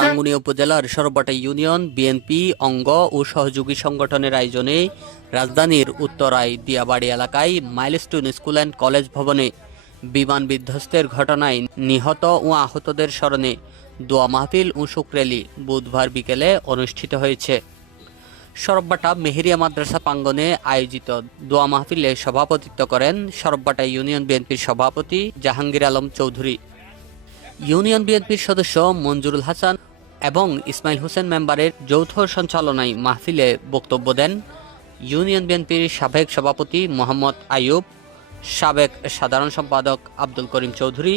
রাঙ্গুনিয়া উপজেলার সরবটা union BNP অঙ্গ ও সহযোগী সংগঠনের আয়োজনে রাজধানীর উত্তরায় দিয়াবাড়ি এলাকায় মাইলস্টোন স্কুল অ্যান্ড কলেজ ভবনে বিমান বিধ্বস্তের ঘটনায় নিহত ও আহতদের স্মরণে দোয়া মাহফিল ও শুক্রেলি বুধবার বিকেলে অনুষ্ঠিত হয়েছে। সরববাটা মেহেরিয়া মাদ্রাসা প্রাঙ্গনে আয়োজিত দোয়া মাহফিলে সভাপতিত্ব করেন সরববাটা ইউনিয়ন বিএনপির সভাপতি জাহাঙ্গীর আলম চৌধুরী। ইউনিয়ন বিএনপির সদস্য মঞ্জুরুল হাসান এবং ইসমাইল হোসেন মেম্বারের যৌথ সঞ্চালনায় মাহফিলে বক্তব্য দেন ইউনিয়ন বিএনপির সাবেক সভাপতি মোহাম্মদ আইয়ুব, সাবেক সাধারণ সম্পাদক আব্দুল করিম চৌধুরী,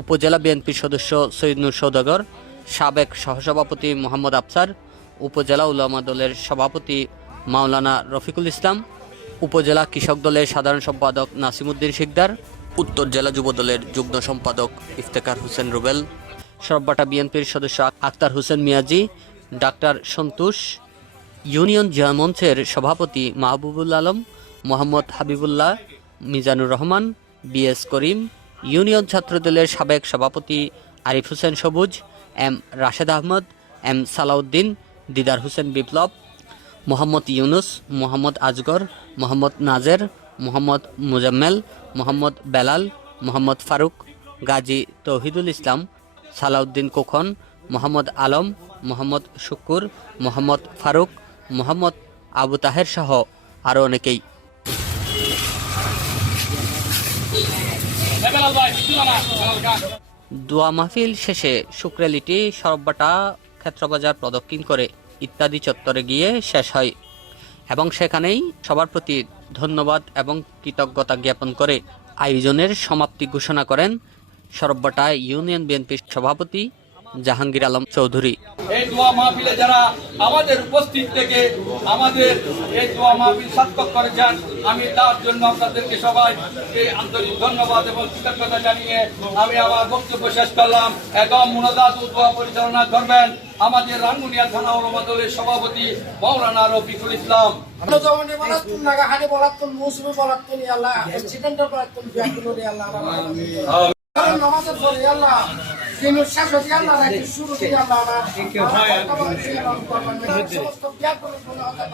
উপজেলা বিএনপির সদস্য সৈয়দ নূর সৌদাগর, সাবেক সহসভাপতি মোহাম্মদ আফসার উপজেলা উলামা দলের সভাপতি মাওলানা রফিকুল ইসলাম, উপজেলা কৃষক দলের সাধারণ সম্পাদক নাসিমুদ্দিন শিকদার, উত্তর জেলা যুব দলের যুগ্ম সম্পাদক ইফতেখার হোসেন রুবেল সরববাটা বিএনপির সদস্য আক্তার হোসেন মিয়াজি, ডাক্তার সন্তোষ, ইউনিয়ন জিয়া মঞ্চের সভাপতি মাহবুবুল আলম, মোহাম্মদ হাবিবুল্লাহ, মিজানুর রহমান, বিএস করিম, ইউনিয়ন ছাত্রদলের সাবেক সভাপতি আরিফ হোসেন সবুজ, এম রাশেদ আহমদ, এম সালাউদ্দিন দিদার হোসেন বিপ্লব, মোহাম্মদ ইউনুস, মোহাম্মদ আজগর, মোহাম্মদ নাজের, মোহাম্মদ মুজাম্মেল, মোহাম্মদ বেলাল, মোহাম্মদ ফারুক, গাজী তৌহিদুল ইসলাম, সালাউদ্দিন কোখন, মোহাম্মদ আলম, মোহাম্মদ শুকুর, মোহাম্মদ ফারুক, মোহাম্মদ আবু তাহের সহ আরও অনেকেই। দোয়া মাহফিল শেষে শুক্রেলিটি সরব্বাটা ক্ষেত্রবাজার প্রদক্ষিণ করে ইত্যাদি চত্বরে গিয়ে শেষ হয় এবং সেখানেই সবার প্রতি ধন্যবাদ এবং কৃতজ্ঞতা জ্ঞাপন করে আয়োজনের সমাপ্তি ঘোষণা করেন সরব্বাটা ইউনিয়ন বিএনপির সভাপতি জাহাঙ্গীর আলম চৌধুরী। এই দোয়া মাহফিলে যারা আমাদের উপস্থিত থেকে আমাদের এই দোয়া মাহফিল সার্থক করেছেন আমি তার জন্য আপনাদেরকে সবাইকে আন্তরিক ধন্যবাদ এবং কৃতজ্ঞতা জানিয়ে আমি আমার বক্তব্য শেষ করলাম। একদম মুনাজাত ও দোয়া পরিচালনা করবেন আমাদের রাঙ্গুনিয়া থানা ওলমা দলের সভাপতি মৌলানা রফিকুল ইসলাম। ইয়া ইয়া নামাজের পরে আল্লাহ হতে ইয়া আল্লাহ রাতে শুরু ইয়া আল্লাহ সমস্ত ব্যাকুল বলে আল্লাহ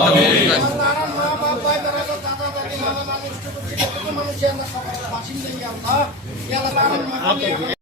আমিন নানা মা বাপ ভাই বেড়া দাদা দাদি নানা নানি মানুষ আল্লাহ সবার বাসিন্দা আল্লাহ আল্লাহ